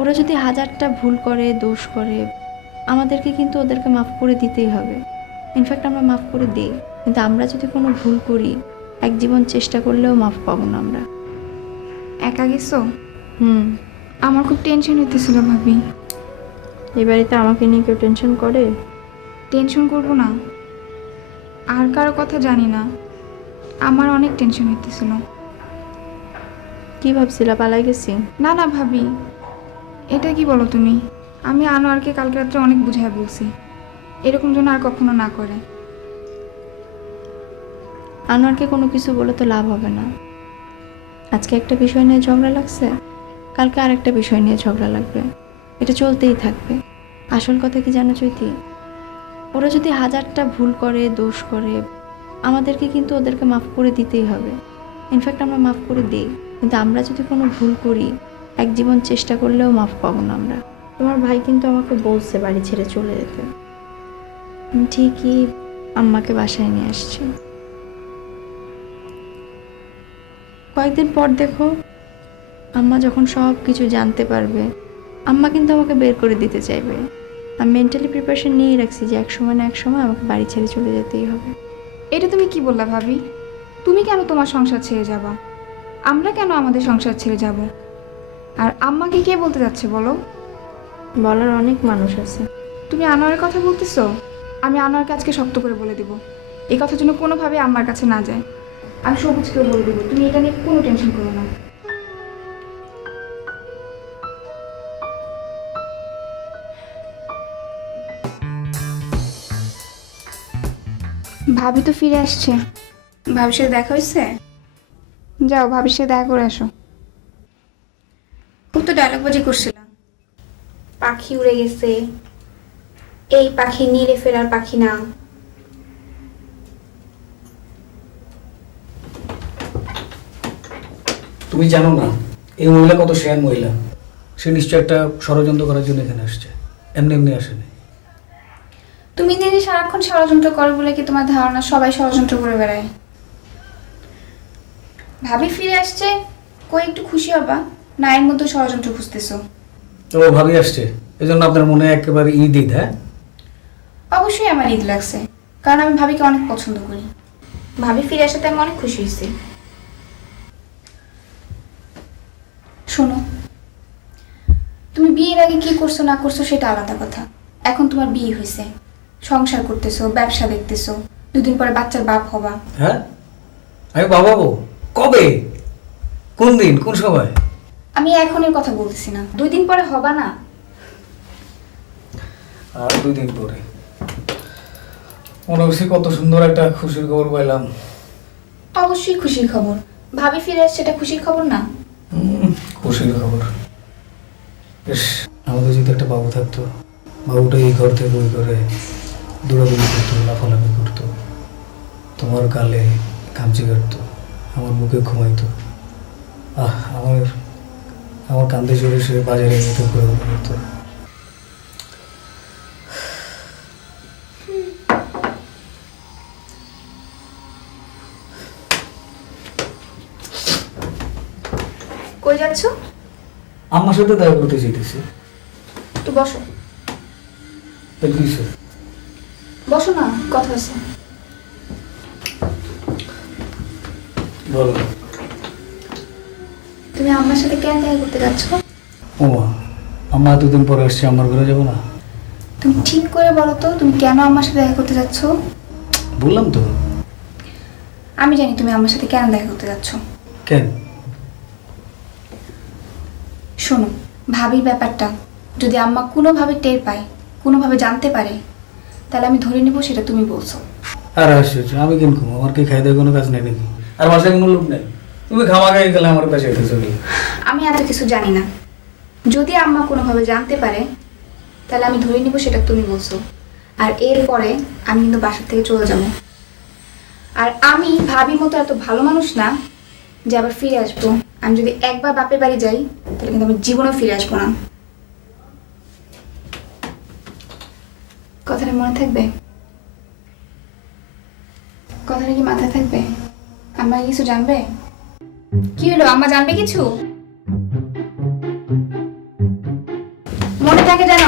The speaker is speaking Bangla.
ওরা যদি হাজারটা ভুল করে, দোষ করে, আমাদেরকে কিন্তু ওদেরকে মাফ করে দিতেই হবে। ইনফ্যাক্ট আমরা মাফ করে দিই, কিন্তু আমরা যদি কোনো ভুল করি, এক জীবন চেষ্টা করলেও মাফ পাবো না আমরা। একা গেছো? হুম। আমার খুব টেনশন হইতেছিল ভাবি। এই বাড়িতে আমাকে নিয়ে কেউ টেনশন করে? টেনশন করবো না, আর কারো কথা জানি না, আমার অনেক টেনশন হইতেছিল। কি ভাবছিলা পালাই গেছি? না না ভাবি, এটা কি বলো তুমি? আমি আনোয়ারকে কালকে রাত্রে অনেক বুঝায় বলছি এরকম যেন আর কখনো না করে। আনোয়ারকে কোনো কিছু বলে তো লাভ হবে না। আজকে একটা বিষয় নিয়ে ঝগড়া লাগছে, কালকে আর একটা বিষয় নিয়ে ঝগড়া লাগবে, এটা চলতেই থাকবে। আসল কথা কি জানো চৈতি, ওরা যদি হাজারটা ভুল করে, দোষ করে, আমাদেরকে কিন্তু ওদেরকে মাফ করে দিতেই হবে। ইনফ্যাক্ট আমরা মাফ করে দিই, কিন্তু আমরা যদি কোনো ভুল করি, এক জীবন চেষ্টা করলেও মাফ পাবো না আমরা। তোমার ভাই কিন্তু আমাকে বলছে বাড়ি ছেড়ে চলে যেতে। আমি ঠিকই আম্মাকে বাসায় নিয়ে আসছি। কয়েকদিন পর দেখো, আম্মা যখন সব কিছু জানতে পারবে, আম্মা কিন্তু আমাকে বের করে দিতে চাইবে। আমি মেন্টালি প্রিপারেশন নিয়েই রাখছি যে এক সময় না এক সময় আমাকে বাড়ি ছেড়ে চলে যেতেই হবে। এটা তুমি কি বললা ভাবি? তুমি কেন তোমার সংসার ছেড়ে যাবা? আমরা কেন আমাদের সংসার ছেড়ে যাব? আর আম্মাকে কে বলতে যাচ্ছে বলো? বলার অনেক মানুষ আছে। তুমি আনোয়ারের কথা বলতেছো? আমি আনোয়ারকে আজকে শক্ত করে বলে দিব, এই কথা যেন কোনোভাবে আম্মার কাছে না যায়। আমি সবুজকেও বলে দিব, তুমি এটা নিয়ে কোনো টেনশন করো না। ভাবি তো ফিরে আসছে। ভাবির সাথে দেখা হয়েছে? যাও ভাবির সাথে দেখা করে আসো। খুব তো ডায়লগ বাজি করছিলাম, পাখি উড়ে গেছে, এই পাখি নিরে ফেরার পাখি না। তুমি জানো না এই মহিলা কত শেয়ার মহিলা? সে নিশ্চয় একটা ষড়যন্ত্র করার জন্য এখানে আসছে, এমনি এমনি আসেনি। তুমি যে সারাক্ষণ ষড়যন্ত্র করো বলে কি তোমার ধারণা সবাই ষড়যন্ত্র করে বেড়ায়? ভাবি ফিরে আসছে, কই একটু খুশি হবা না এর মধ্যে ষড়যন্ত্র খুঁজতেছো? তো ভাবি আসছে এজন্য আপনার মনে একেবারে ঈদ ঈদ? হ্যাঁ, অবশ্যই আমার ঈদ লাগছে, কারণ আমি ভাবিকে অনেক পছন্দ করি। ভাবি ফিরে আসাতে আমি অনেক খুশি হয়েছি। শোনো, তুমি বিয়ের আগে কি করছো না করছো সেটা আলাদা কথা। এখন তোমার বিয়ে হয়েছে, সংসার করতেছো, ব্যবসা দেখতেছো, দুদিন পরে বাচ্চার বাপ হবা। হ্যাঁ আমি বাবা বউ কবে, কোন দিন, কোন সময়? আমি এখনের কথা বলতেছি না, 2 দিন পরে হবা না? আর 2 দিন পরে মনে হচ্ছে কত সুন্দর একটা খুশির খবর পাইলাম। অবশ্যই খুশির খবর। ভাবি ফিরে আসছে, এটা খুশির খবর না? খুশির খবর। বেশ, আমাদের যদি একটা বাবু থাকতো, বাবুটা এই ঘর থেকে ওই ঘরে দৌড়াদৌড়ি করতো, লাফালাফি করতো, তোমার গালে খামচি কাটতো, আমার বুকে ঘুমাইতো, আমার আমার কান্দে চড়ে সে বাজারে যেতে করে করতো। কই যাচ্ছ? আমার সাথে দেখা করতে চাইতেছি। একটু বসো। কিছু বসো না, কথা আছে। বলো। তুমি আমার সাথে কেন দেখা করতে যাচ্ছ? ও মা, আম্মা এতদিন পরে আসছে, আমার ঘরে যাবো না? তুমি ঠিক করে বলো তো, তুমি কেন আমার সাথে দেখা করতে যাচ্ছ? বললাম তো। আমি জানি তুমি আমার সাথে কেন দেখা করতে যাচ্ছ। কেন? শোনো, ভাবির ব্যাপারটা যদি আম্মা কোনোভাবে টের পায়, কোনোভাবে জানতে পারে, তাহলে আমি ধরে নিব সেটা তুমি বলছো। আর আশ্চর্য, আমি কেন ঘুমো? আমার কি খাই দেয় কোনো কাজ নেই নাকি? আর বাসায় কোনো লোক নেই? তুমি খামা খাই গেলে আমার কাছে এটা চলি। আমি এত কিছু জানি না, যদি আম্মা কোনোভাবে জানতে পারে তাহলে আমি ধরে নিব সেটা তুমি বলছো। আর এরপরে আমি কিন্তু বাসা থেকে চলে যাব। আর আমি ভাবির মতো এত ভালো মানুষ না যে আবার ফিরে আসবো। আমি যদি একবার বাপের বাড়ি যাই তাহলে কিন্তু আমি জীবনেও ফিরে আসবো না। কথাটা মনে থাকবে? কথাটা কি মাথায় থাকবে? আম্মা কিছু জানবে? কি হলো, আম্মা জানবে কিছু? থাকে যেন।